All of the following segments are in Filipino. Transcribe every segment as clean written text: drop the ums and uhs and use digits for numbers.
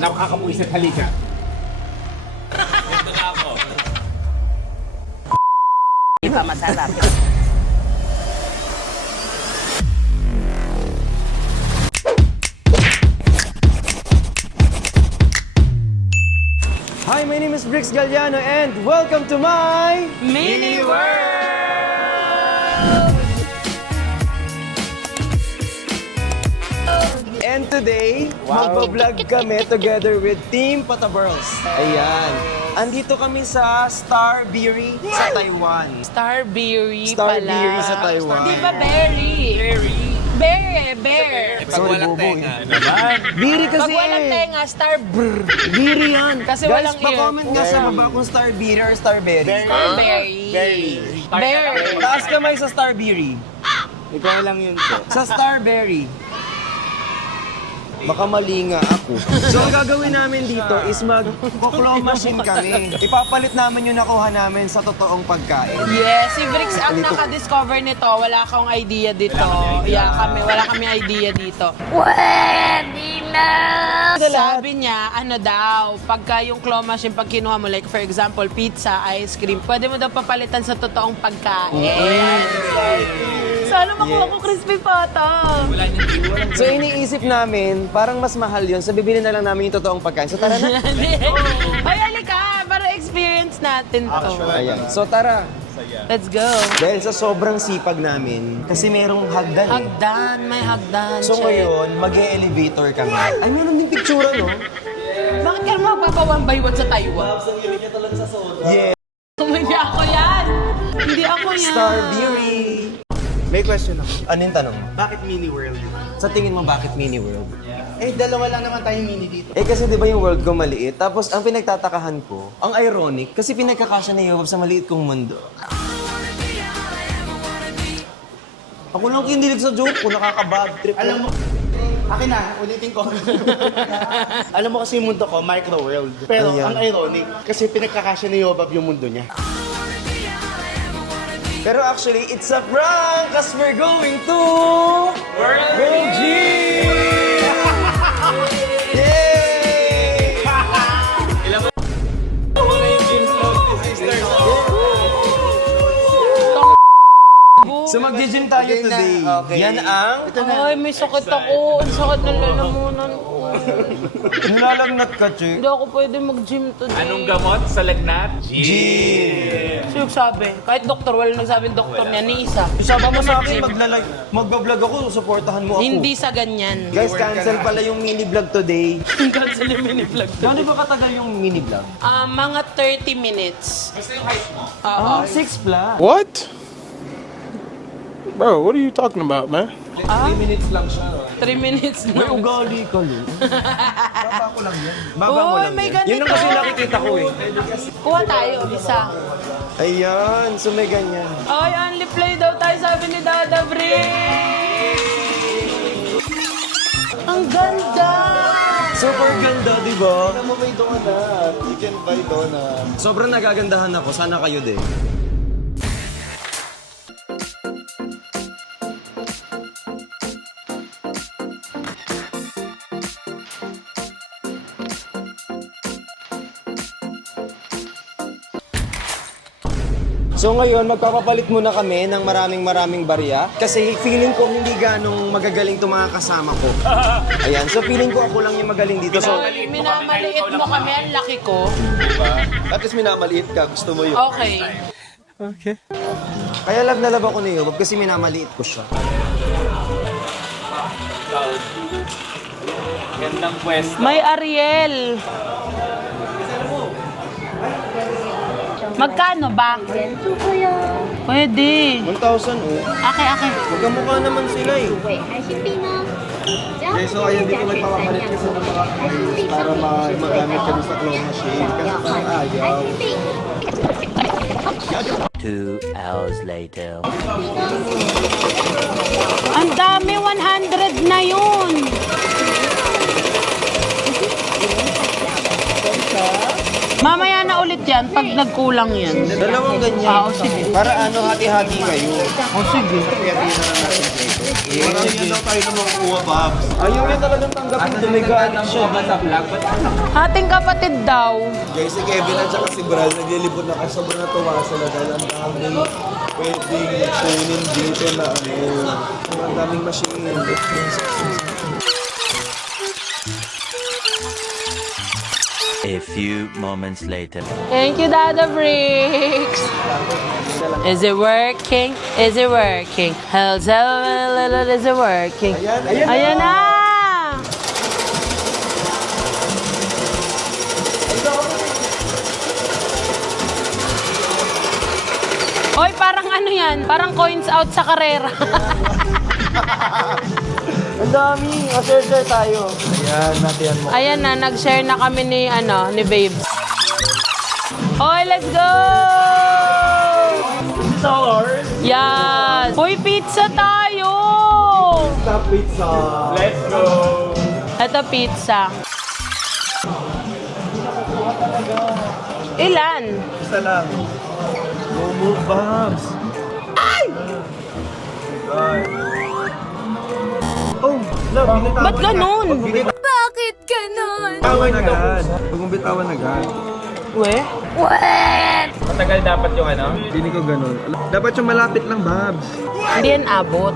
Nakakapuisit, halika. Ito na ako. Iba masarap. Hi, my name is Brix Galliano and welcome to my Mini World! And today, magbablog kami together with Team Pataburls. Ayan. Andito kami sa Starberry sa Taiwan. Starberry Starberry pala. sa Taiwan. Di ba berry? Bear. Pag walang Bobo, tenga. Biri kasi Pag walang tenga, starbrr. Biri yan. Kasi Guys, walang ear. pa-comment nga sa baba kung Starberry or Starberry. Starberry. Bear. Taas kamay sa Starberry. Ikaw lang yun, sir. Sa Starberry. Baka mali nga ako. So, ang gagawin namin dito is mag-claw machine kami. Ipapalit namin yung nakuha namin sa totoong pagkain. Yes, si Brix ang naka-discover nito. Wala akong idea dito. Wala kami idea dito. Pwede na! Sabi niya, ano daw, pagka yung claw machine, pag kinuha mo, like for example, pizza, ice cream, pwede mo daw papalitan sa totoong pagkain. Sana makuha ko crispy pata. So, iniisip namin, parang mas mahal yun. So, bibili na lang namin yung totoong pagkain. So, tara na. Ay, halika! Para experience natin to. Ayan. So, tara. Let's go. Dahil sa sobrang sipag namin, kasi merong hagdan eh. Hagdan, may hagdan. So, check. ngayon, mag-e-elevator kami. Ay, meron din picture, no? Bakit ka naman magpapa-one by one sa Taiwan? Yeah. Hindi ako yan! Hindi ako yan! Starberry. May question ako. Ano yung tanong? Bakit mini world? Sa tingin mo, bakit mini world? Eh, dalawa lang naman tayong mini dito. Eh kasi di ba yung world ko maliit? Tapos ang pinagtatakahan ko, ang ironic, kasi pinagkakasya ni Yob sa maliit kong mundo. Ako lang kinilig sa joke ko, nakaka-bad trip. Alam mo, akin na, ulitin ko. Alam mo kasi yung mundo ko, micro world. Pero Ayan. ang ironic, kasi pinagkakasya ni Yobab yung mundo niya. Pero actually, it's a prank kasi we're going to World Gym! Yay! So mag-gym tayo today. Okay. Yan ang Ay, may sakit ako. Ang sakit ng lalamunan ko. nilalagnat ka, Chick. Hindi ako pwede mag-gym today. Anong gamot sa lagnat? Gym! Sino sabi? Kahit doktor, wala nagsabing doktor niya, ni isa. Isama mo sa akin, magbablog ako, supportahan mo ako. Hindi sa ganyan. Guys, cancel pala yung mini vlog today. Cancel yung mini-vlog. Gano'n ba katagal yung mini vlog? Mga 30 minutes. Basta yung height mo. Oo. 6 plus. What? Bro, what are you talking about, man? 3 minutes lang siya. 3 minutes May na. ugali ka, Lu. Baba ko lang yan. Baba mo Uy, lang may yan. ganito. Yun ang kasi nakikita ko eh. Kuha tayo, isa. Ayan, so may ganyan. Ay, only play daw tayo, sabi ni Dada Bri. Ang ganda! Super ganda, di ba? Alam mo, may donut. You can buy donut. Sobrang nagagandahan ako. Sana kayo din. So ngayon, magpapapalit muna kami ng maraming barya kasi feeling ko hindi ganong magagaling itong mga kasama ko. Ayan, so feeling ko ako lang yung magaling dito. So, Minamaliit mo kami, ang laki ko. At least minamaliit ka, gusto mo yun. Okay. kaya love na love ako ni Yobob kasi minamaliit ko siya. Gandang pwesto. May Ariel. Magkano ba? Pwede. 1,000 oh. Ake. Magkamukha naman sila eh. Okay, so ayun dito nagpapapalit kasi ng mga toys para magamit kami sa claw machine. Kasi parang ayaw. 2 hours later. Ang dami, 100 na yun. Mamaya na ulit yan pag nagkulang yan. Dalawang ganyan. Oo, sige. Para ano, hati-hati kayo. O sige. Kaya tingnan na natin dito. Marami yan daw tayo na makukuha, Babs. Ayaw niya talagang tanggapin. Dumigalit siya. Ating kapatid daw. Guys, si Kevin at saka si Bral, naglilibot na kasi sobrang natuwa sila dahil ang daming pwedeng kunin dito na ang daming machine. A few moments later. Thank you, Dada Bricks. Is it working? Is it working? Hell's is it working? Ayan na! Oy, parang ano yan? Parang coins out sa karera. Ang dami. Share tayo. Ayan, natin mo. Ayan na, nag-share na kami ni Babes. Hoy, let's go! Yan! Uy, pizza tayo! Stop pizza. Let's go! Ito pizza. Ilan? Isa lang. Go move, Babs. Ay! Oh, love, binitawan Ba't ganun? Bakit ganun? Bitawan agad. Huwag mong bitawan agad. We? Matagal dapat yung ano? Hindi ko ganun. Dapat yung malapit lang, Babs. Hindi yan abot.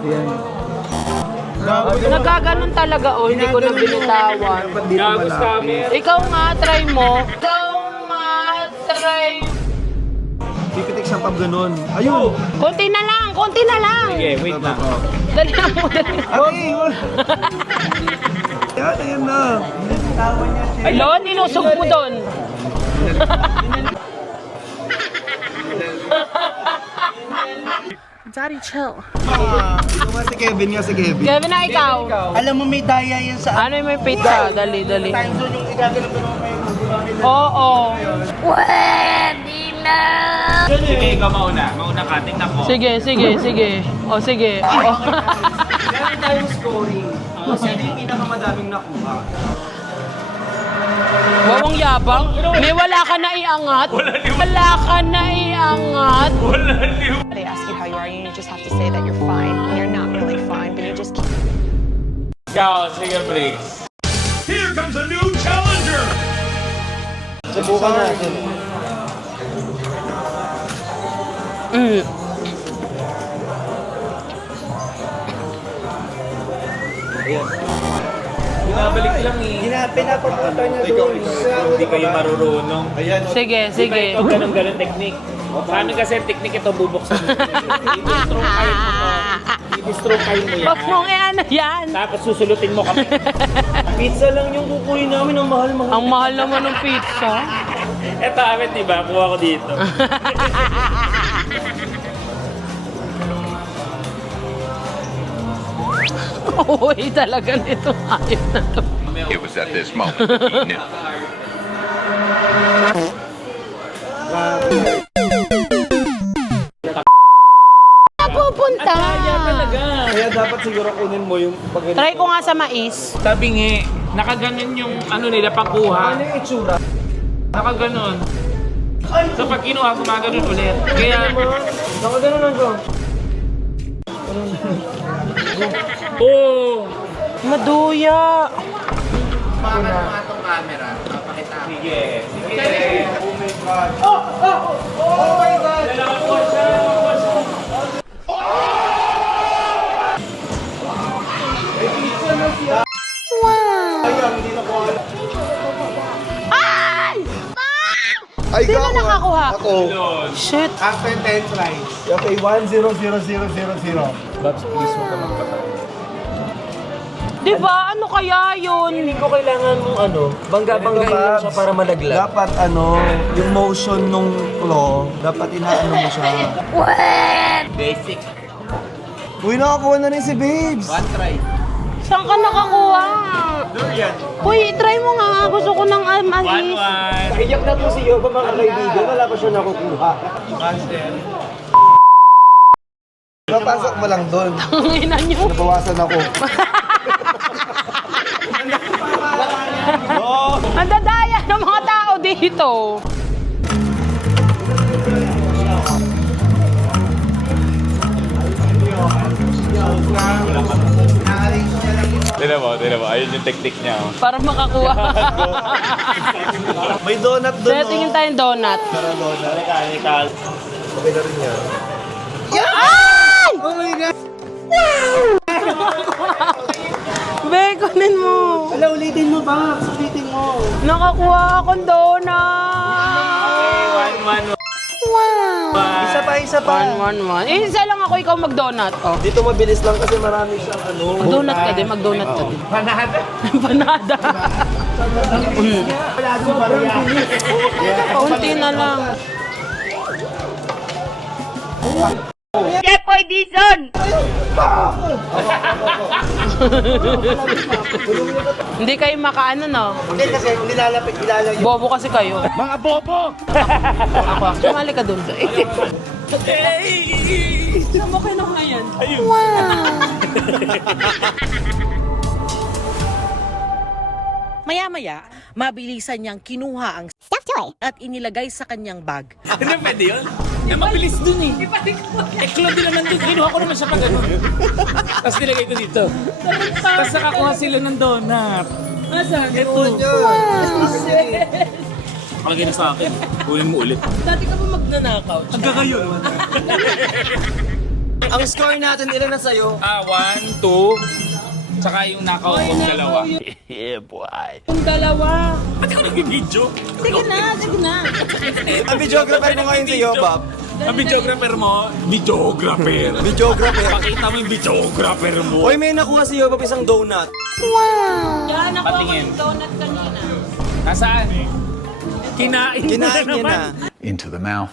Ayan. Nagkaganon talaga, hindi ko na binitawan. Dapat dito Gagos malapit. kami. Ikaw nga, try mo. Ikaw nga, try. Pipitik sa pag ganun. Ayun! Konti na lang, konti na lang. Sige, wait lang. Dali lang mo, dali lang. Ay! Yan, ayan na. Lon, inusog mo doon. Daddy, chill. Ito nga si Kevin nga si Kevin. Kevin na ikaw. Alam mo may daya yan sa Ano yung may pizza? Dali, dali. time zone yung igagalang ko Oo. Sige, ikaw mauna. Mauna ka, tingnan ko. Sige, sige, sige. O, sige. O. Meron tayong scoring. Sino yung pinakamadaming nakuha? Wawang yabang. May wala ka na iangat. Wala ka na iangat. They ask you how you are, you just have to say that you're fine. And you're not really fine, but you just keep Ikaw, sige, Briggs. Subukan natin. Mm. Binabalik lang eh. Pinapapunta niya doon. Hindi kayo marurunong. Ayan, Sige, sige. Ito ganun technique. Paano kasi ang technique ito bubuksan mo? I-destroy kayo mo to. I-destroy kayo mo yan. Huwag mong ano yan. Tapos susulutin mo kami. Pizza lang yung kukunin namin. Ang mahal-mahal. Ang mahal naman ng pizza. Eto, Amit, diba? Kuha ko dito. Uy, talaga nito. Ayos na to. It was at this moment that he knew. Pupunta. kaya dapat siguro kunin mo yung pag Try ko nga sa mais. Sabi nga, nakaganon yung ano nila pangkuha. Ano yung itsura? Nakaganon. So pag kinuha, gumaganon ulit. Kaya, Nakaganon lang ko. oh! Maduya. Sige, sige. Ay, Sino ikaw, nakakuha? Ako. Shit. After 10 tries. Okay, 1-0-0-0-0-0. Babs, please mo ka magpatay. Di ba? Ano kaya yun? Hindi ko kailangan mong bangga-banggain lang siya para malaglag. Dapat yung motion nung claw, dapat inaano mo siya. Basic. Uy, nakakuha na rin si Babes. One try. Saan ka nakakuha? Durian. Uy, try mo nga. Gusto ko ng mais. 1-1. Iyak na po si Yoba mga kaibigan. Wala pa siya nakukuha. Cancel. Napasok mo lang doon. Ang ina nyo. Nabawasan ako. Ang dadaya ng mga tao dito. Tignan mo. Ayun yung technique niya. Oh. Para makakuha. May donut doon, Kaya tingin tayong donut. Para donut. Mechanical. Okay na rin yan. Oh my God! Be, kunin mo. Wala, ulitin mo ba? Ulitin mo. Nakakuha akong donut. Isa pa. One. Isa lang ako, ikaw mag-donut. Oh. Dito mabilis lang kasi marami siyang ano. Mag-donut ka din, mag-donut ka din. Panada. Wala akong barya. Kaunti na lang. Hindi kayo makaano, no? Hindi kasi nilalapit. Bobo kasi kayo. Mga bobo! Ako. Sumali ka dun. Sama kayo na nga yan. Maya-maya, mabilisan niyang kinuha ang stuffed toy at inilagay sa kanyang bag. Hindi pwede yun. Eh, mabilis dun eh. Club din naman dun. Kinuha ko naman siya pa ganun. Tapos nilagay ko dito. Tapos nakakuha sila ng donut. Asan? Ito. Palagay na sa akin. Kunin mo ulit. Dati ka ba magnanakaw? Hanggang ngayon. Ang score natin, ilan na sa'yo? 1, 2, tsaka yung nakaw kong dalawa. Yung dalawa. Ba't ako nag-video? Sige na. Ang videographer mo ngayon si Yobab. Ang videographer mo, videographer. Videographer. Pakita mo yung videographer mo. Oy, may nakuha si Yobab isang donut. Yan, ako Patingin. yung donut kanina. Nasaan? Kinain mo na Kinain niya naman. na. Into the mouth.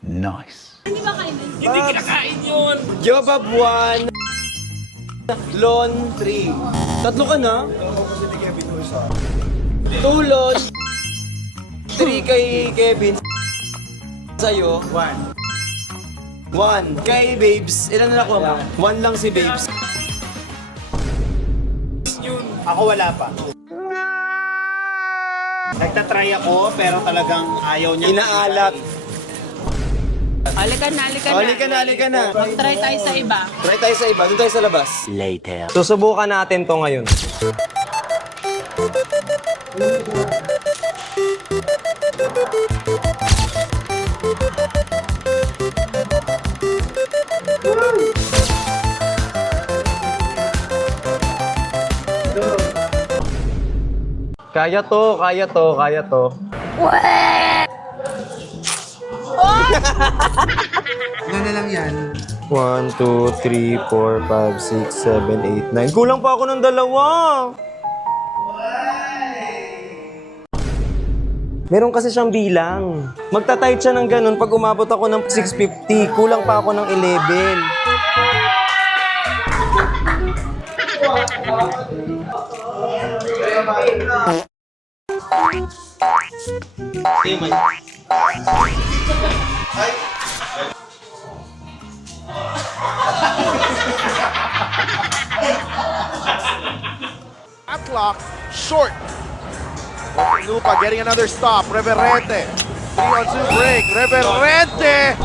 Nice. Hindi kinakain yun. Yobab 1. Lon 3. Tatlo ka na? 2 Lon. 3 kay Kevin. Sa'yo? 1. Kay Babes. Ilan na nakuha mo? 1 lang si Babes. Ako wala pa. Nagtatry ako pero talagang ayaw niya. Inaalat. Halika na. Halika na. Try tayo sa iba. Try tayo sa iba. Doon tayo sa labas. Later. Susubukan natin to ngayon. Kaya to. Ano na lang yan? 1, 2, 3, 4, 5, 6, 7, 8, 9. Kulang pa ako ng dalawa. Meron kasi siyang bilang. Magta-type siya ng ganun pag umabot ako ng 650. Kulang pa ako ng 11. Atlock, short. Lupa getting another stop. Reverente. 3-on-2 break. Reverente.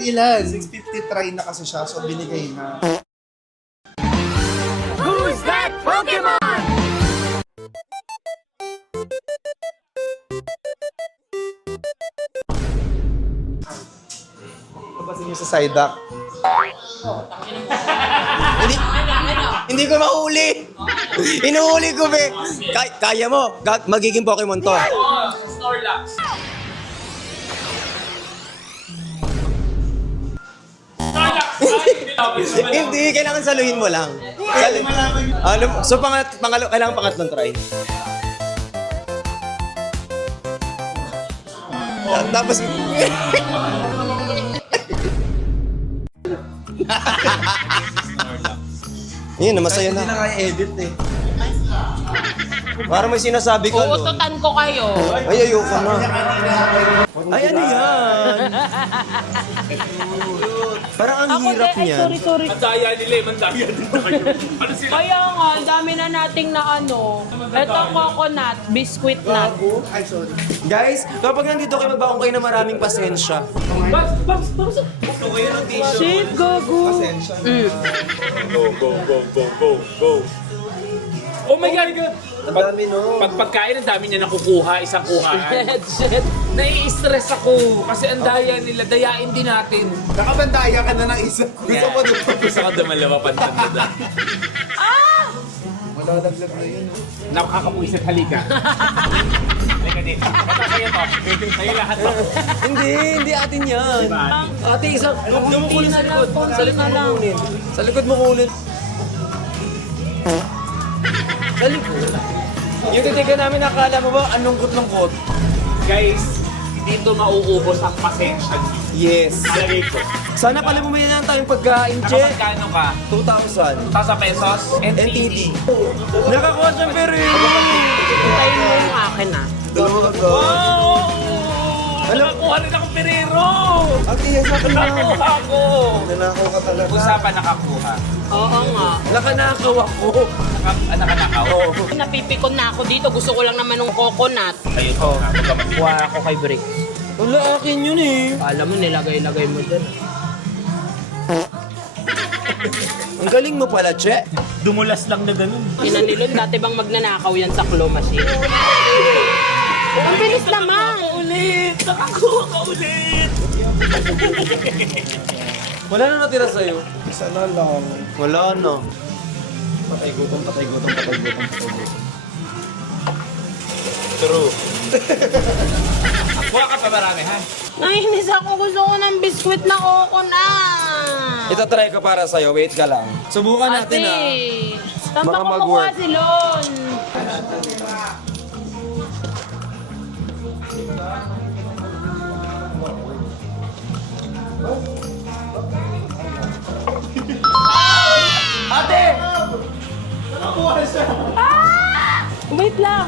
Ilan? 650 try na kasi siya, so binigay na. Papasin niyo sa side duck. Hindi ko mahuli. Inuhuli ko, be. Kaya mo. Magiging Pokemon to. Snorlax. Hindi, kailangan saluhin mo lang. So, kailangan pangatlong try. Tapos, Yun, masaya Hindi na. na kaya edit eh. Parang may sinasabi ka, no? Uututan ko kayo. Ay, ayoko na. Ay, ano yan? Parang ang hirap niyan. Sorry. Ang daya nila eh, mandaya din na kayo. Ano sila? Kaya nga, ang dami na nating na ano. Ito coconut, biscuit nut. Guys, kapag nandito kayo, magbaon kayo na maraming pasensya. Babs! Shit, gago. Pasensya na. Go. Oh my God! Ang dami no. Pag pagkain, ang dami niya nakukuha, isang kuhaan. Shit. Nai-stress ako kasi ang daya nila, dayain din natin. Nakabandaya ka na ng isa. Gusto mo doon? Gusto ko dumalawa pantanda. Malalaglag na yun. Nakakapuisit, halika. Halika dito. Basta sa'yo to. Sa'yo lahat to. Hindi atin yan. Ate, isang, dumukulin sa likod. Sa likod mo kunin. Sa likod mo kunin. Sa likod. Yung titigan namin, akala mo ba, anong lungkot? Guys, dito mauubos ang pasensya niyo. Yes. Malagay ko. Sana pala bumili na tayong pagkain, Che. Nakapagkano ka? 2,000. Sa pesos? NTD. Nakakuha siyang perino. Tayo mo yung akin ah. Dalawa ka. Wow! Nakakuha rin akong perero! Ate, sa akin na. Nakakuha ko! Nanakaw ka talaga. Usapan nakakuha. Oo nga. Nakanakaw ako. Nakanakaw? Napipikon na ako dito. Gusto ko lang naman ng coconut. Ayun ko. Kuha ako kay Brick. Wala, akin yun eh. Alam mo, nilagay-lagay mo dyan. Ang galing mo pala, Che. Dumulas lang na ganun. Inanilon, dati bang magnanakaw yan sa claw machine? Ang bilis naman! Ulit! Nakakuha ka ulit! Wala na natira sa'yo. Isa na lang. Wala na. Patay gutom. True. Kuha ka pa marami, ha? Nainis ako. Gusto ko ng biskuit na coconut. Ito try ko para sa'yo. Wait ka lang. Subukan natin Ate, ah. saan ba Baka kumukuha mag-work. si Lon? Ate! Wait lang.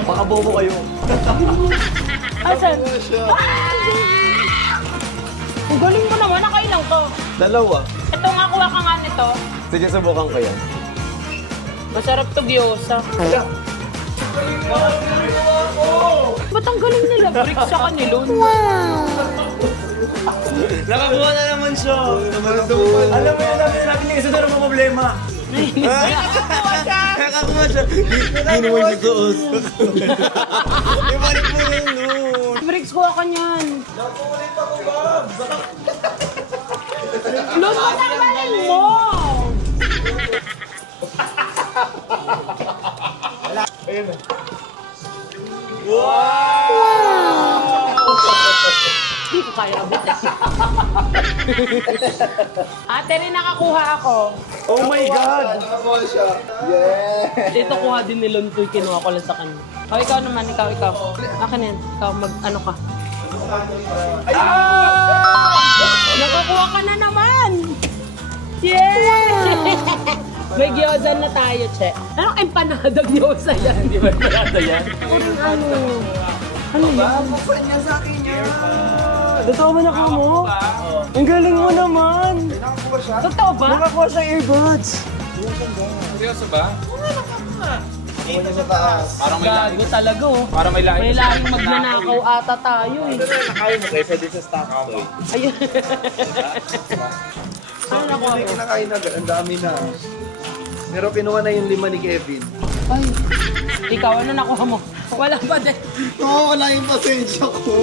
Baka bobo kayo. Asan? Ang galing mo naman. Nakailang to. Dalawa. Ito nga, kuha ka nga nito. Sige, subukan ko yan. Masarap to gyoza. Ba't ang galing nila? Brick sa kanilon. Nakakuha na naman siya. Alam mo yan, sabi niya isa daw ang problema. Nakakuha siya. Hindi mo yung nagtuos. Ibalik mo yun, Lord. Bricks, kuha ka niyan. Lon, matanggalin mo! Hindi ko kaya abot eh. Ate rin nakakuha ako. Oh my God! Dito kuha din ni Lon to, kinuha ko lang sa kanya. O, ikaw naman, ikaw. Akin yan. Ikaw, ano ka? Nakakuha ka na naman! Yeah! May gyoza na tayo, Che. Anong empanada gyoza yan? Di ba nalata yan? Ano yan? Totoo ba nakuha mo? Ang galing mo naman! Totoo ba? Nakakuha siya earbuds! Seryoso ba? Parang may gago talaga, oh. Parang may lahi. May lahing magnanakaw ata tayo, eh. Nakawin mo kayo, pwede sa stock toy. Ayun. Ano nakuha Hindi ko? kinakain na. Ang dami na. Pero kinuha na yung 5 ni Kevin. Ay, ikaw, ano nakuha mo? Wala pa din. Oo, wala yung pasensya ko.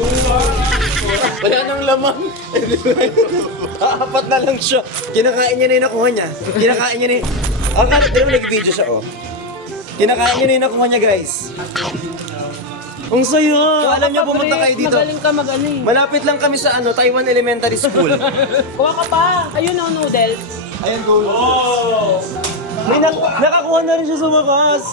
Wala nang laman. Apat na lang siya. Kinakain niya na yung nakuha niya. Kinakain niya na yung... Ang kalat, di naman nag-video siya, oh. Kinakain niya na yung nakuha niya, guys. Ang saya! Alam niyo, pumunta kayo dito. Magaling ka mag-ano eh. Malapit lang kami sa Taiwan Elementary School. Kuha ka pa. Ayun, oh, noodles. Ayan, go. May nakakuha na rin siya sa wakas.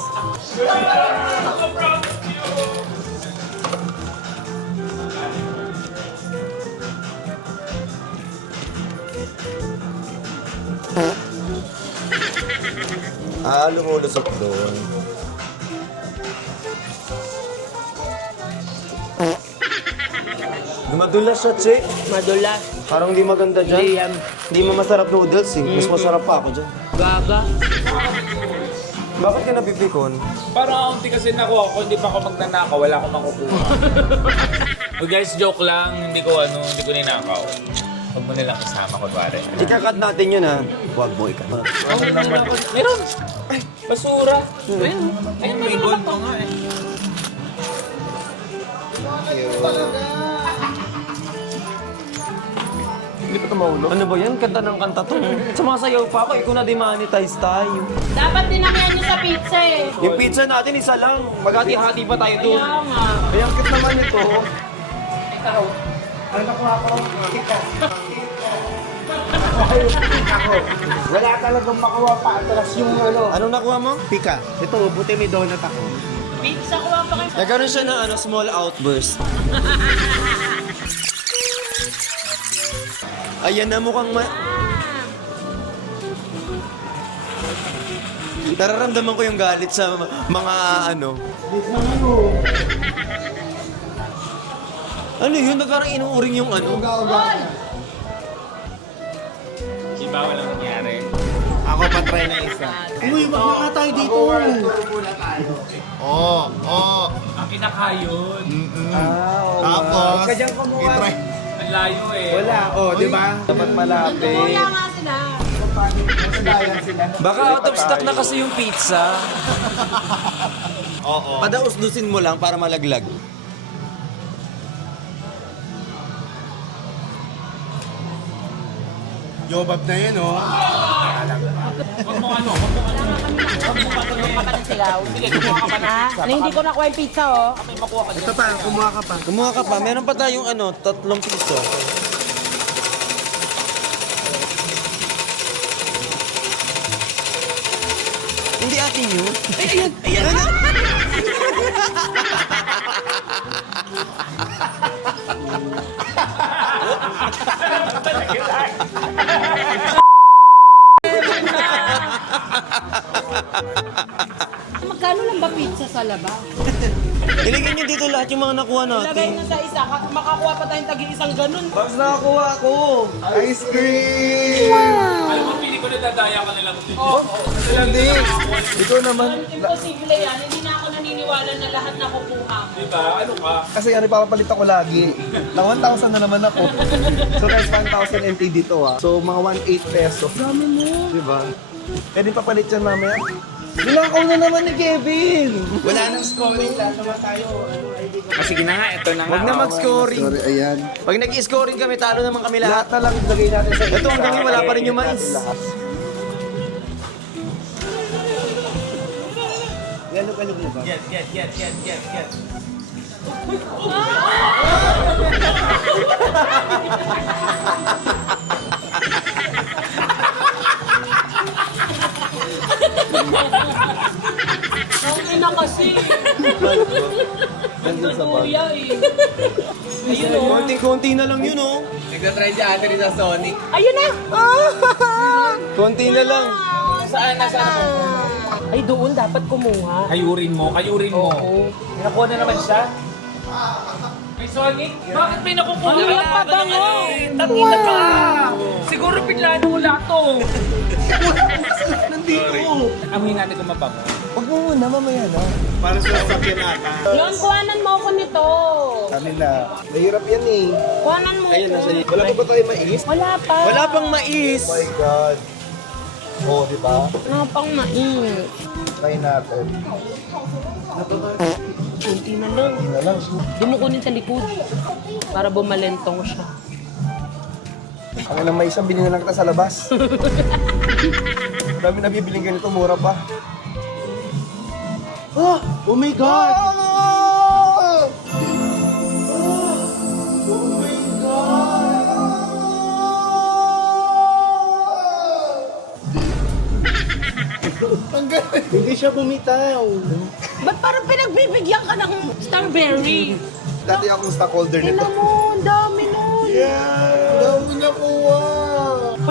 lumulusot doon. Madulas siya, Che. Madulas. Parang hindi maganda dyan. Hindi yan. Hindi mo masarap noodles eh. Mas masarap pa ako dyan. Gaga. Bakit ka napipikon? Parang kaunti kasi nakuha ko, hindi pa ako magnanakaw, wala akong makukuha. So guys, joke lang, hindi ko ninakaw. Huwag mo nilang kasama, kunwari. Ikakat natin yun ha. Huwag mo ikat. Meron! Ay, basura! Ayun, may gold pa nga eh. Hindi pa ito maulog. Ano ba yan? Kanta ng kanta to. Sumasayaw pa ako. Ikaw na di-monetize tayo. Dapat dinamihan nyo sa pizza eh. Yung pizza natin isa lang. Maghati-hati pa tayo doon. Kaya nga. Ay, ang cute naman ito. Wala talagang makuha pa. Atras yung ano. Anong nakuha mo? Pika. Ito, buti may donut ako. Pizza ko pa kayo. Nagkaroon siya ng small outburst. Ayan na mukhang Nararamdaman ko yung galit sa mga ano. Ano yun? Parang inuuring yung ano. Di ba walang nangyari? Ako pa try na isa. Uy, wag na nga tayo dito. Ang kinakayod. Tapos, i-try. Ang layo eh. Wala, di ba? Dapat malapit. Kaya nga sila. Baka out of stock na kasi yung pizza. Oo. Padaus-dusin mo lang para malaglag. Yobab na yun, oh. Huwag mo ano, huwag mo ano. Ka pa ng sigaw. Sige, gumawa ka pa na. Na hindi ko nakuha yung pizza, oh. May makuha ka dyan. Ito pa, kumuha ka pa. Kumuha ka pa. Meron pa tayong 3 piso. Hindi atin yun. Ay, ayan! Ayan! Magkano lang ba pizza sa labas? Ilagay niyo dito lahat yung mga nakuha Lagay natin. na sa isa, makakuha pa tayong tagi-isang ganun. Box nakakuha ako. Ice cream! Alam mo, pili ko na dadaya ka na lang. Hindi. Ito naman. Imposible yan, hindi na ako naniniwala na lahat nakukuha mo. Di ba? Ano ka? Kasi ano, ipapapalit ako lagi. Nang 1,000 na naman ako. So guys, 1,000 NT dito ah. So mga 1,800 pesos. Dami mo. Diba? Pwede papalit yan mamaya. Nilakaw na naman ni Kevin! Wala nang scoring. Lahat naman tayo. Sige na nga, ito na nga. Huwag na mag-scoring. Sorry, ayan. Pag nag-scoring kami, talo naman kami Lahat lahat. na lang ilagay natin sa Ito hanggang ngayon, wala pa rin yung mais. Yan, ano ba? Get. Okay na kasi. Nandun sa bag. Kuya eh. Ayun o. Konting-konti na lang yun, oh. Nagtatry si ate rin sa Sonic. Ayun na. Konti na lang. Saan? Ay, doon dapat kumuha. Kayurin mo. Oo. Nakuha na naman siya. May Sonic? Bakit may nakukuha Ang hirap pa ba mo? Tangina ka! Siguro biglaan mo wala to. Nandito! Amoy natin kung mabango. Huwag mo muna, mamaya na. Para sa sakyan nata. Yon, kuhanan mo ako nito. Kanila. Mahirap yan eh. Kuhanan mo Ayun, nasa ako. Wala pa ba tayo mais? Wala pa. Wala pang mais. Oh my God. Oh, di ba? Wala pang mais. Try natin. Kunti na lang. Hindi na lang. Di mo kunin sa likod. Para bumalentong siya. Ang ilang mais ang binili na lang kita sa labas. Dami nabibiling ganito, mura pa. Oh! Oh my God! Oh my God! Ang galing! Hindi siya bumitaw. Ba't parang pinagbibigyan ka ng strawberry? Dati akong stockholder nito. Tingnan mo, ang dami nun. Yeah! Dami nakuha!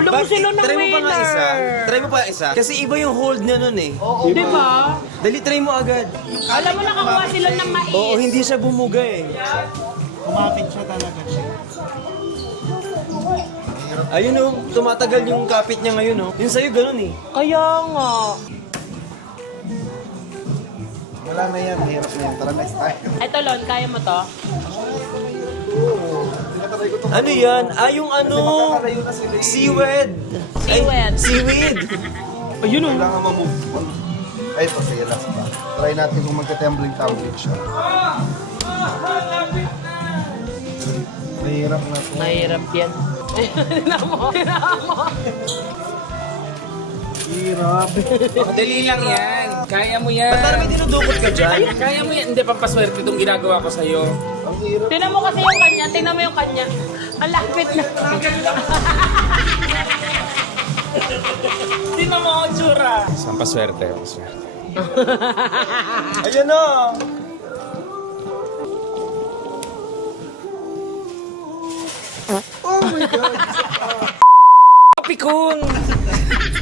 Alam mo sila ng Try mo pa nga isa. winner. Try mo pa isa. Kasi iba yung hold na nun eh. Di ba? Dali, try mo agad. Alam mo nakakuha sila ng mais. Oo, hindi siya bumuga eh. Kumapit siya talaga siya. Ayun oh, tumatagal yung kapit niya ngayon oh. Yung sa'yo ganun eh. Kaya nga. Wala na yan, mahirap na yan. Tara, next time. Ito, Lon, kaya mo to? Ano yan? Ah, yung ano? Makakalayo na sila eh. Seaweed. Ay, Seaweed. Seaweed. Ayun oh. Kailangan ma-move on. Ay, ito, sige, last pa. Try natin kung magka-tembling tumbling siya. Mahirap na ito. Mahirap yan. Tignan mo. Hirap. Dali lang yan. Kaya mo yan. Ba't parang may dinudukot ka dyan? Kaya mo yan. Hindi, pampaswerte itong ginagawa ko sa'yo. Ang hirap. Tingnan mo kasi yung kanya. Tingnan mo yung kanya. Ang lapit na. Tingnan mo ako, tsura. Pampaswerte. Ayan na. Oh my God! Pikon!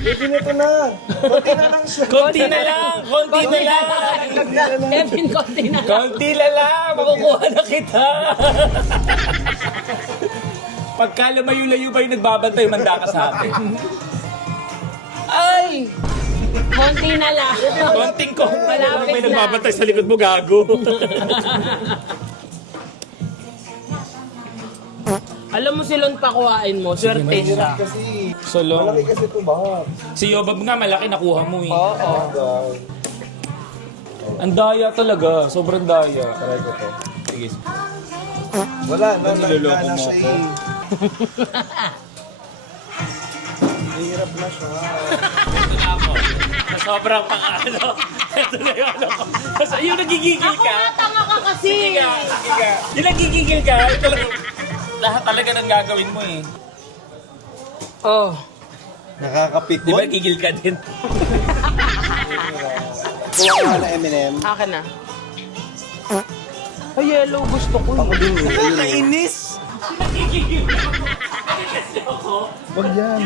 Pwede na ito na. Konti na lang siya. Konti na lang! Konti na lang! Kevin, konti na. Konti na lang! Makukuha na kita! Pagka lumayo-layo ba yung nagbabantay, manda ka sa akin. Ay! Konti na lang. Konting-konti. Malapit May na. nagbabantay sa likod mo, gago. Alam mo silong pakuhain mo, swerte siya. Kasi, Solong. malaki kasi ito ba? Si Yobab nga, malaki nakuha mo eh. Oo. Ang daya talaga. Sobrang daya. Try ko to. Sige. Wala, Niloloko na mo siya ako. eh. Hirap na siya. Ito na ako. Na sobrang pang-ano. Ito na yung ano ko. Tapos yung nagigigil ka. Tanga ka kasi. Sige ka. Yung nagigigil ka, ito lang. Lahat talaga nang gagawin mo eh. Oh. Nakakapikon. Di ba gigil ka din? Kuha ka na M&M. Akin na. Ay, yellow gusto ko. Ako din eh. Nakakainis. Nagigigil ka. Kasi ako. Wag yan.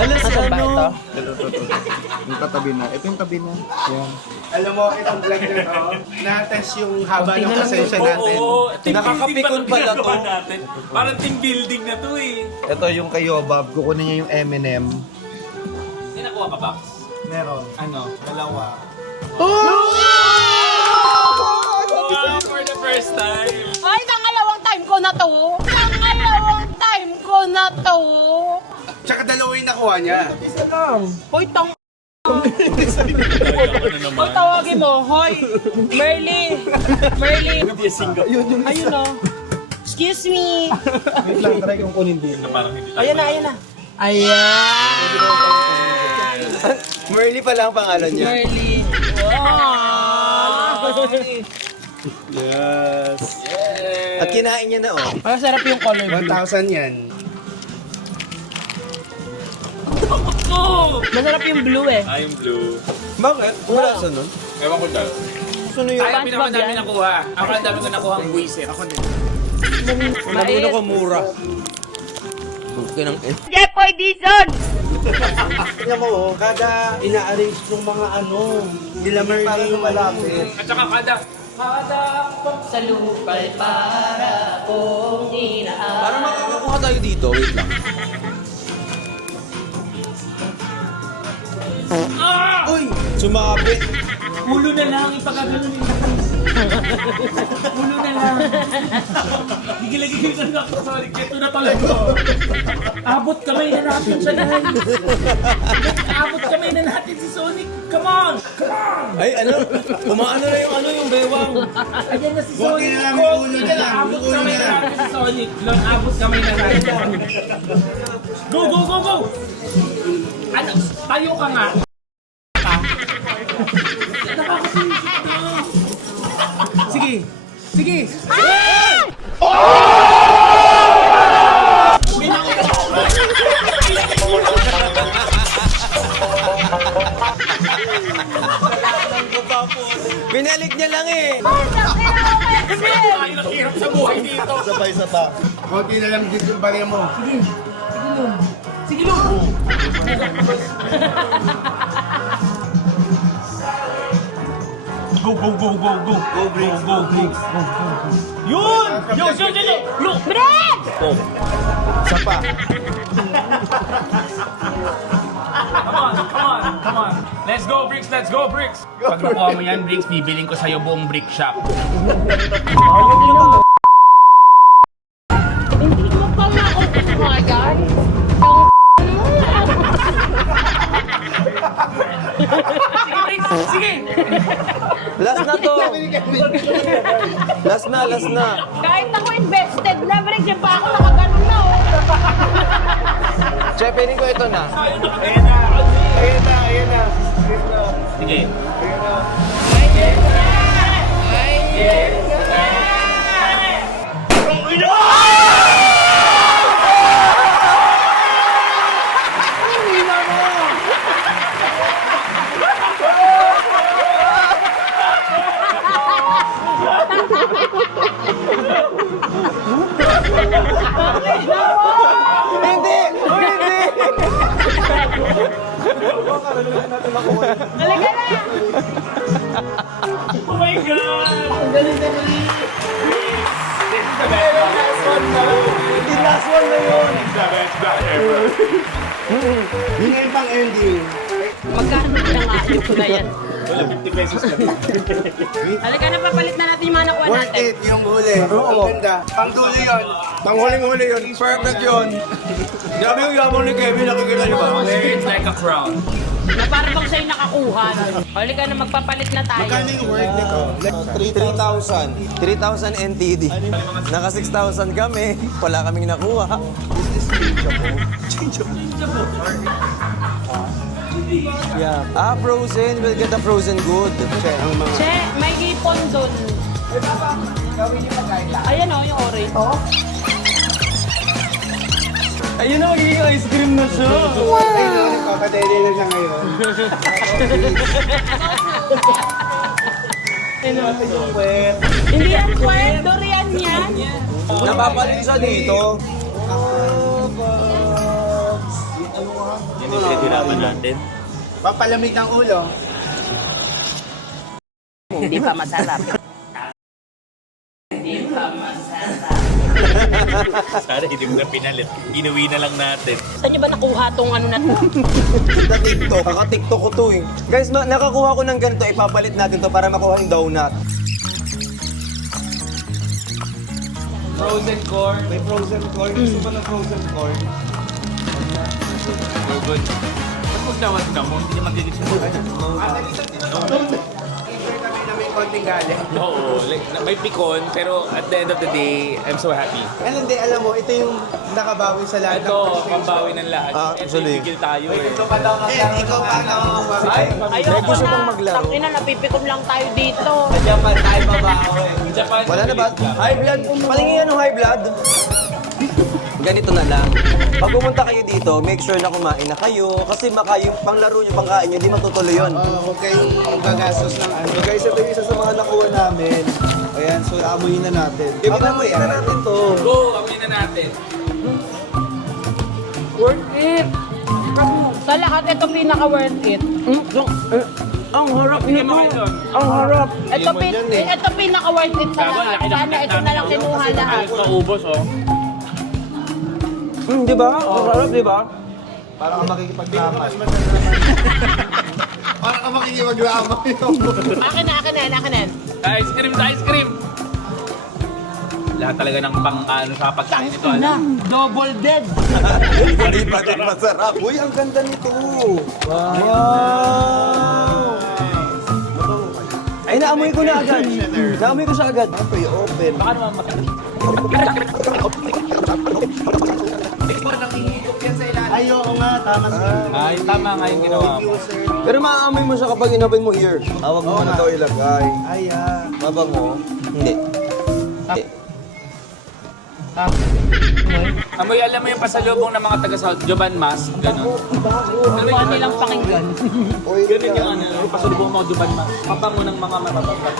Alam si Nasaan ba ano? ito? Ito. Yung katabi na. Ito yung tabi na. Yan. Alam mo, itong vlog na to, na-test yung haba ng pasensya natin. Oo. Team Nakakapikon building pala to. ginagawa natin. Parang team building na to eh. Ito yung kay Yobab. Kukunin niya yung M&M. Hindi nakuha ka ba? Meron. Ano? Dalawa. Wow, for the first time. Ay, nangalawang time ko na to. Nangalawang time ko na to. Tsaka dalawa yung nakuha niya. Isa lang. Hoy, Hoy, tawagin mo. Hoy, Merly. Merly. Ayun o. Excuse me. Wait lang, try kong kunin din. Ayan na, ayan na. Ayan. Merly pala ang pangalan niya. Merly. Yes. At kinain niya na oh. Masarap yung color blue. 1,000 yan. Masarap yung blue eh. Yung blue. Bakit? Wala sa nun? Ewan ko dyan. Sino yun? Ay, ang pinakamadami nakuha. Ako ang dami ko nakuha ang buwisit. Ako din. Nagulo ko mura. Okay nang Tingnan mo, oh, kada ina-arrange ng mga ano, nila para lumalapit. At saka kada Sa lupal para kong inaan. Para makakakuha tayo dito, wait lang. Uy! Sumabi! ulo na lang ipagagano nila. Ulo na lang. Gigil-gigil ka na ako. Sorry, keto na talaga. Abot kamay na natin siya dahil. Abot kamay na natin si Sonic. Come on! Come on! Ay, ano? Umaano na yung yung bewang. Ayan na si Sonic. Abot kamay na natin si Sonic. Lon, abot kamay na natin. Go, go, go, go! Ano? Tayo ka nga. Nakakasinisip na. Sige. Sige. Binalik niya lang eh. Ay, nakihirap sa buhay dito. Sabay sa pa. Konti na lang dito yung barya mo. Sige, Lord. Go, go, go, go, go. Go, Briggs. Go, Briggs. Yun! Yun! Brad! Sa pa. Come on. Let's go, Bricks. Pag nakuha mo yan, Bricks, bibiling ko sa'yo buong brick shop. Hindi mo pa ako. Oh my God. Sige, Bricks! Sige! Last na to. Last na. Kahit ako invested na, Briggs, yung pa ako nakaganon na, oh. Che, pwede ko ito na. Ayan na. Sige. Hindi! Halika na! Oh my God! Ang galing. This is the best one. Hindi, last one na yun. The best back ever. Yun yung pang ending. Magkano na nga ito na yan? Wala, 50 pesos lang. Halika na, papalit na natin yung mga nakuha Worth natin. it yung huli. Ang ganda. Pang dulo yun. Pang huling-huli yun. Perfect yun. Grabe yung yabang ni Kevin, nakikita niyo ba? It's like a crown. Na parang bang sa'yo nakakuha. Halika na, magpapalit na tayo. Kano yung worth nito? 3,000 NTD. Naka 6,000 kami. Wala kaming nakuha. Yeah. Frozen. We'll get a frozen good. Che, may ipon dun. Ayan o, yung orange. Ayun na, magiging ice cream na siya. Ayun, papadede na siya ngayon. Hindi yan kwet, durian yan. Napapalit siya dito. Yan yung pinahirapan natin. Papalamig ang ulo. Hindi pa masarap. Sana hindi mo na pinalit. Inuwi na lang natin. Saan nyo ba nakuha tong ano na to? Sa TikTok. Kaka-TikTok ko to eh. Guys, nakakuha ko ng ganito. Ipapalit natin to para makuha yung donut. Frozen corn. May frozen corn. Gusto ba ng frozen corn? So good. Ba't magdawat ka mo? Hindi naman gigit Enjoy kami na may konting galing. Oo. Like, may pikon, pero at the end of the day, I'm so happy. Ano hindi, alam mo, ito yung nakabawi sa lahat Ito, pambawi ng lahat. Ito actually. yung bigil tayo eh. Ikaw pa nakakabawi. May gusto pang maglaro. Tangina, napipikom lang tayo dito. Japan tayo mabaho eh. Japan. Wala na ba? High blood? Palingin yan ng high blood. Ganito na lang. Pag pumunta kayo dito, make sure na kumain na kayo. Kasi baka yung panglaro nyo, pangkain nyo, di matutuloy yun. Huwag kayong gagastos ng ano. So guys, ito yung isa sa mga nakuha namin. Ayan, so amuyin na natin. Amuyin na natin to. Go, amin na natin. Worth it. Sa lahat, ito pinaka-worth it. Ang harap Hindi mo kayo doon. Ang harap. Ito pinaka-worth it sa lahat. Sana ito na lang kinuha lahat. Halos maubos oh. Di ba? Ang harap, di ba? Para ka makikipaglaman. Parang ka makikipaglama. Akin na. Ice cream. Lahat talaga ng pang ano sa pagkain ito. Double dead. Hindi pa din masarap. Uy, ang ganda nito. Wow! Ay, naamoy ko na agad. Naamoy ko siya agad. Ito yung open. Baka naman matagal. Ay, oo nga, tama siya. Ay, tama nga yung ginawa mo. Pero maaamoy mo siya kapag inabay mo ear. Huwag mo na daw ilagay. Ay, ah. Mabango? Hindi. Hindi. Amoy, alam mo yung pasalubong ng mga taga-South, Joban Mas, gano'n. Mukha nilang pakinggan. Ganun yung ano, yung pasalubong mo, Joban Mas. Papango ng mga matatanda.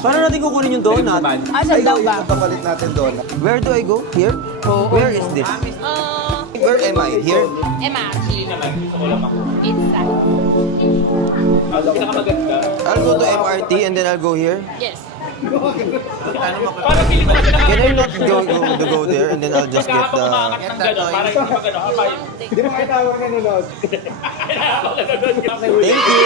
Paano natin kukunin yung donut? Asan daw ba? Kapalit natin doon. Where do I go? Here? Where is this? Where am I? Here? MRT. Gusto ko lang ako. Inside. Pinakamaganda. I'll go to MRT and then I'll go here. Yes. Parang feeling ko kasi Can I not go there and then I'll just get Pag the... umaangat ng gano'n, parang hindi pa gano'n. Hapayin. Hindi mo kayo tawag na nunod. Thank you.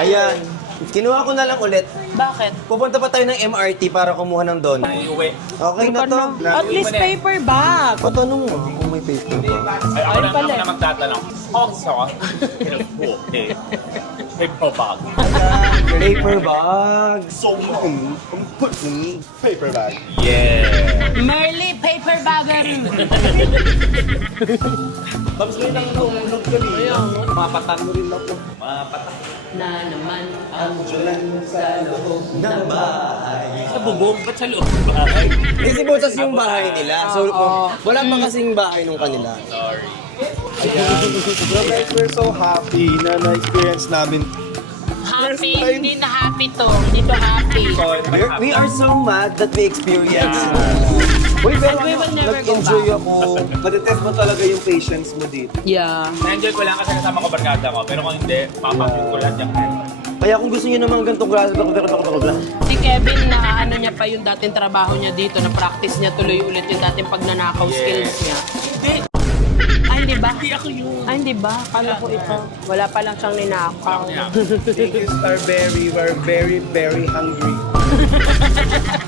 Ayan. Kinuha ko na lang ulit. Bakit? Pupunta pa tayo ng MRT para kumuha ng donut. Iuwi. Okay na to. At least paper bag. Patanong mo kung may paper ba. Ay, ako na magtatanong. Ako sa ako. Paper bag. Paper bag. Paper bag. Yeah. Merly paper bagger. Tapos may nang nahulog ka rin. Mapatan mo rin ako. Na naman ang Sa loob ng bahay. Sa bubong, ba't sa loob bahay? Kasi butas yung bahay nila. So, wala pa kasing bahay nung kanila. Sorry. Guys, we're so happy na na-experience namin. happy. Hindi na happy to. Hindi to happy. We are so mad that we experienced. Uy, pero We will never go nag-enjoy back. ako. Matitest mo talaga yung patience mo dito. Yeah. Na-enjoy ko lang kasi kasama ko barkada ko. Pero kung hindi, papapin ko lahat yung Kaya kung gusto niyo naman ganitong klase, Si Kevin, na ano niya pa yung dating trabaho niya dito, na practice niya tuloy ulit yung dating pagnanakaw skills niya. Ay, hindi ba? Hindi ako yun. Ay, hindi ba? Kala ko ito. Wala pa lang siyang ninakaw. Thank you, Starberry. We're very, very hungry.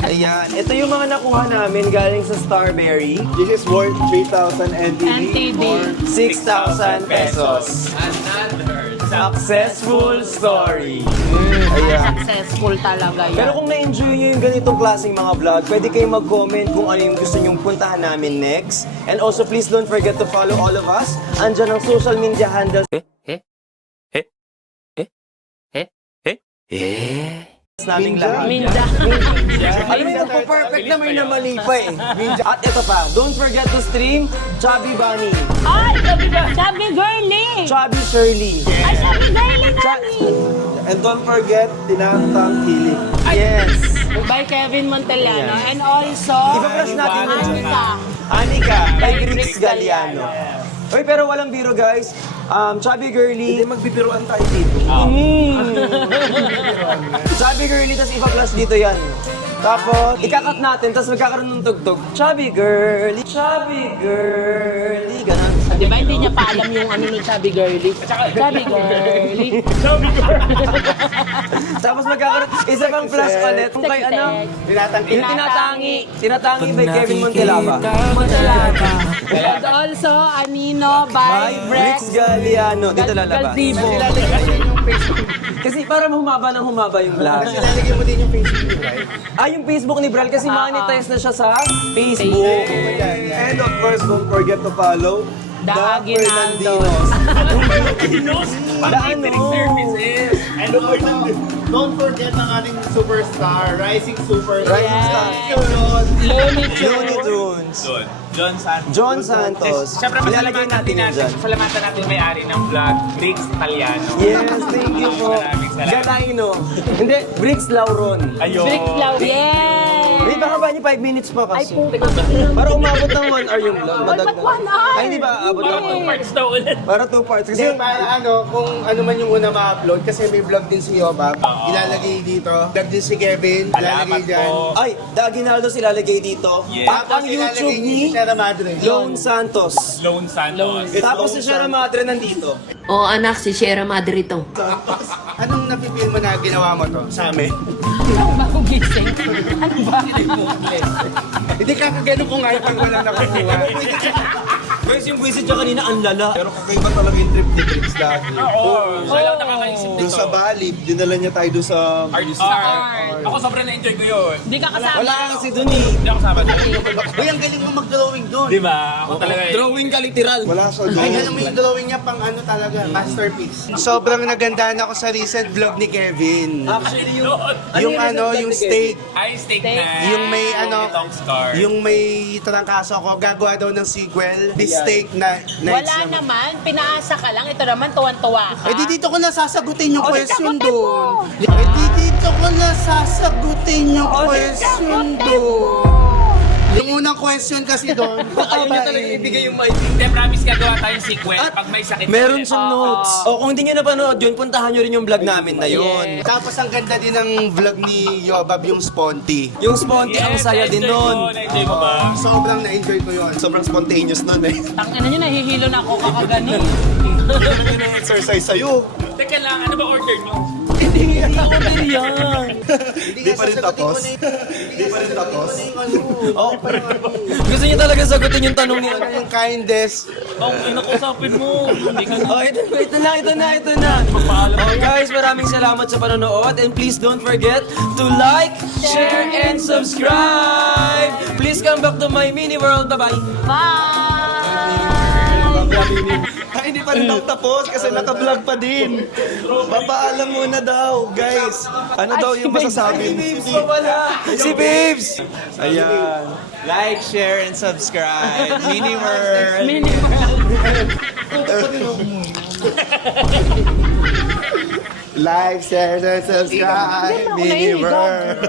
Ayan, ito yung mga nakuha namin galing sa Starberry. This is worth 3,000 NTD. NTD. 6,000 pesos. Another Successful story. Ay, Ayan. successful talaga yan. Pero kung na-enjoy nyo yung ganitong klaseng mga vlog, pwede kayong mag-comment kung ano yung gusto nyong puntahan namin next. And also, please don't forget to follow all of us. Andyan ang social media handles nating lahat. Minda. Alam mo, perfect na may namali pa eh. At ito pa, don't forget to stream Chubby Bunny, Ay, sabi girly. Chubby Shirley. Ay, sabi girly namin. And don't forget, Tinatang Hilig. Yes. By Kevin Montellano. And also, Ipa-flash natin yun dyan. Anika. Anika, by Brix Galliano. Uy, pero walang biro guys. Chubby Girly. Hindi, magbibiruan tayo dito. Chubby Girly, tapos ipa-flash dito yan. Tapos, ikakat natin, tapos magkakaroon ng tugtog. Chubby Girly, Chubby Girly. Ganun. Di ba hindi niya pa alam yung ano ng Chubby Girly? Chubby Girly. Tapos magkakaroon, isa pang flash ulit. Kung kay ano, yung Tinatangi by Kevin Montelaba. And also, Anino by Brix Galliano. Dito lalabas. Galdibo. Kasi para humaba ng humaba yung vlog. Kasi lalagyan mo din yung Facebook, right? Yung Facebook ni Bral kasi monetize na siya sa Facebook. And of course, don't forget to follow The Aguinaldos. The ano? And don't forget ang ating superstar, rising superstar. Rising star. Looney Tunes. John Santos. John Santos. Siyempre, Ilalagay natin yun dyan. Salamatan natin may-ari ng vlog, Brix Italiano. Yes, thank you po. Maraming salamat. Galaino. Hindi, Brix Lauron. Ayun. Brix Lau. Yay! Wait, baka ba niyo 5 minutes pa kasi? Para umabot ng 1 hour yung vlog. Madagdag. 1 hour? Ay, hindi ba abot ng 1 Parts daw ulit. Para 2 parts. Kasi Kasi para ano, kung ano man yung una ma-upload, kasi may vlog din si Yobab, ilalagay dito. Vlog din si Kevin, ilalagay Salamat dyan. po. ay, The Aguinaldos ilalagay dito. Yes. At ang YouTube ni Sierra Madre. Lone Santos. Lone Santos. Tapos si Sierra Madre nandito. Oo, anak, si Sierra Madre ito. Anong napipil mo na ginawa mo to sa amin? Ano ba kung gising? Ano ba? Hindi kakagano ko nga pag wala nakukuha. Guys, yung buwisit niya kanina, ang lala. Pero kakaiba talaga yung trip ni Trix lagi. Oo, siya lang nakakaisip nito. Doon sa Bali, dinala niya tayo doon sa... Art. Ako sobrang na-enjoy ko yun. Hindi ka kasama. Wala ka kasi dun eh. Hindi ako kasama doon. Uy, ang galing mo mag-drawing doon. Di ba? Ako talaga eh. Drawing ka literal. Wala siya Ay, doon. alam mo yung drawing niya pang ano talaga, masterpiece. Sobrang nagandahan ako sa recent vlog ni Kevin. Actually, Yung ano, yung steak. Ay, steak na. Yung may ano, Long scar. yung may trangkaso ako, gagawa daw ng sequel. This steak na Wala naman, pinaasa ka lang. Ito naman, tuwan-tuwa ka. Eh di dito ko na sasagutin yung question doon. Eh di dito ko na sasagutin yung question doon. Yung unang question kasi doon, ayaw niya talaga ibigay yung mic. Hindi, promise gagawa tayong sequel pag may sakit. Meron siyang notes. O kung hindi niyo napanood yun, puntahan niyo rin yung vlog namin na yun. tapos ang ganda din ng vlog ni Yobab, yung Sponty. Yung Sponty, ang saya din nun. Na-enjoy mo ba? Sobrang na-enjoy ko yun. Sobrang spontaneous nun eh. Tangina nyo, nahihilo na ako kakagani. Ano yung exercise sa'yo? Teka lang, ano ba order nyo? Hindi order yan. Hindi pa rin tapos? Hindi pa rin tapos? Oh, gusto niyo talaga sagutin yung tanong niya. Yung kindest. Oh, nakusapin mo. Hindi ka na. Oh, ito na. Oh, guys, maraming salamat sa panonood and please don't forget to like, share, and subscribe. Please come back to my mini world. Bye-bye. Ay, hindi pa rin daw tapos kasi naka-vlog pa din. Papaalam muna daw, guys. Ano daw yung masasabi? Si Babes! Ayan. Like, share, and subscribe. Mini World. Like, share, and subscribe. Mini World.